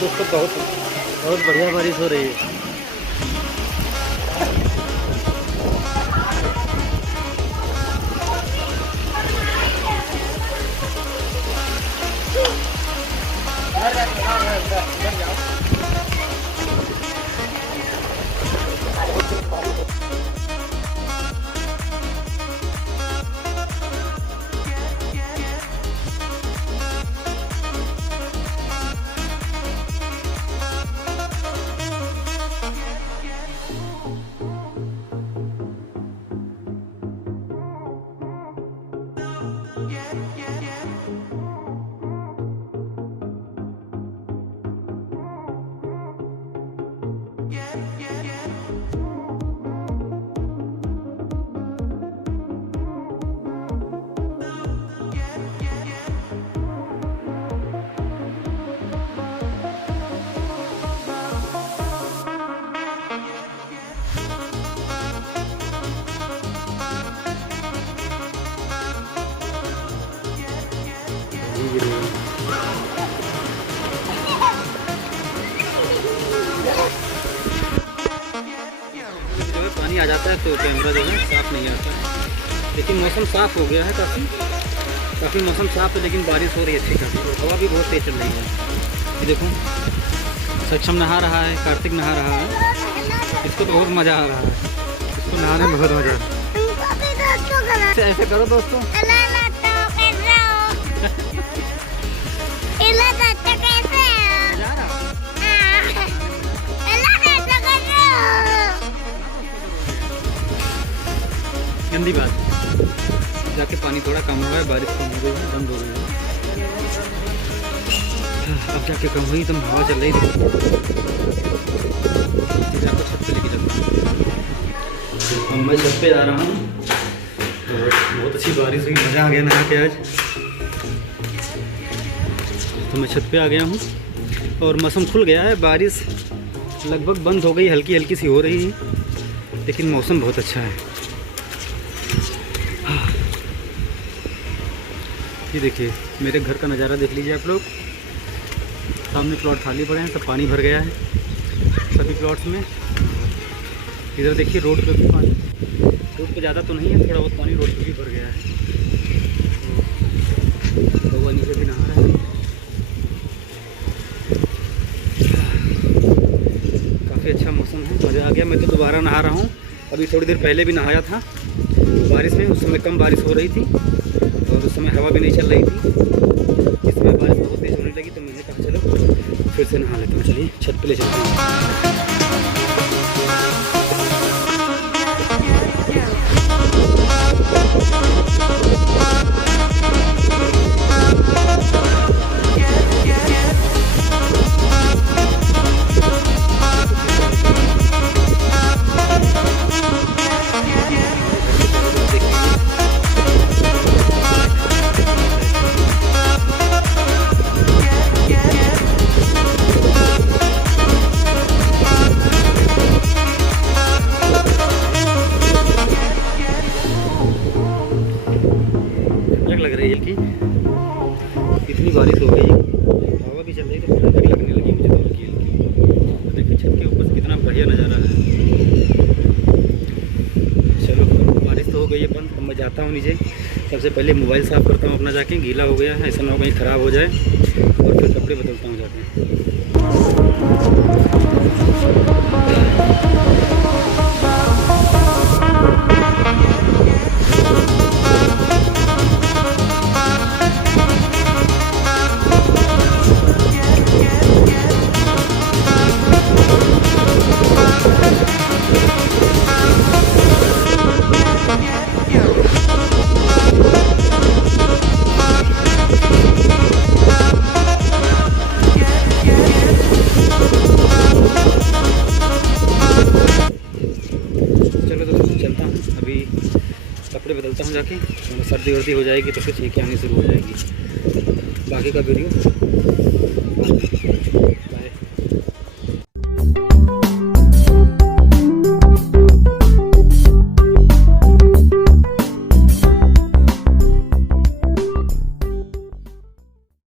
दोस्तों बहुत बढ़िया बारिश हो रही है। पानी आ जाता है तो कैमरा जो है साफ नहीं आता, लेकिन मौसम साफ हो गया है, काफ़ी मौसम साफ है, लेकिन बारिश हो रही है अच्छी खासी, हवा भी बहुत तेज चल रही है। ये देखो सक्षम नहा रहा है, कार्तिक नहा रहा है, इसको तो बहुत मज़ा आ रहा है, इसको नहाने में बहुत मज़ा आ रहा है। ऐसे करो दोस्तों। गंदी बात, जाके पानी थोड़ा कम हुआ है, बारिश कम हो गई है, बंद हो गई है, अब जाके कम हुई तो हवा चल रही थी, जाकर छत पे लेके जाता हूँ। अब मैं छत पे जा रहा हूँ, बहुत अच्छी बारिश हुई, मज़ा आ गया नहा के आज। तो मैं छत पे आ गया हूँ और मौसम खुल गया है, बारिश लगभग बंद हो गई, हल्की हल्की सी हो रही है, लेकिन मौसम बहुत अच्छा है। ये देखिए मेरे घर का नज़ारा देख लीजिए आप लोग, सामने प्लॉट खाली पड़े हैं, सब पानी भर गया है सभी प्लॉट्स में। इधर देखिए रोड पे भी पानी, रोड पे ज़्यादा तो नहीं है, थोड़ा बहुत पानी रोड पे भी भर गया है, तो वो नीचे भी नहा रहा है। काफ़ी अच्छा मौसम है, मज़ा आ गया। मैं तो दोबारा नहा रहा हूँ, अभी थोड़ी देर पहले भी नहाया था बारिश में, उस समय कम बारिश हो रही थी और उस समय हवा भी नहीं चल रही थी, इस समय बारिश बहुत तेज़ होने लगी, तो मैंने कहा चलो फिर से नहा लेता हूँ। चलिए छत पे ले चलते हैं। लग रही है कि इतनी बारिश हो गई, हवा भी चल रही तो ठंडक लगने लगी मुझे तो हल्की हल्की। तो देखिए छत के ऊपर से कितना बढ़िया नज़ारा है। चलो बारिश तो हो गई है बंद, अब मैं जाता हूँ नीचे। सबसे पहले मोबाइल साफ़ करता हूँ अपना, जाके गीला हो गया है, ऐसा ना हो कहीं ख़राब हो जाए, और फिर कपड़े बदलता हूँ जाके। कपड़े बदलता हूँ जाके, सर्दी वर्दी हो जाएगी तो फिर छींकें आनी शुरू हो जाएगी। बाकी का वीडियो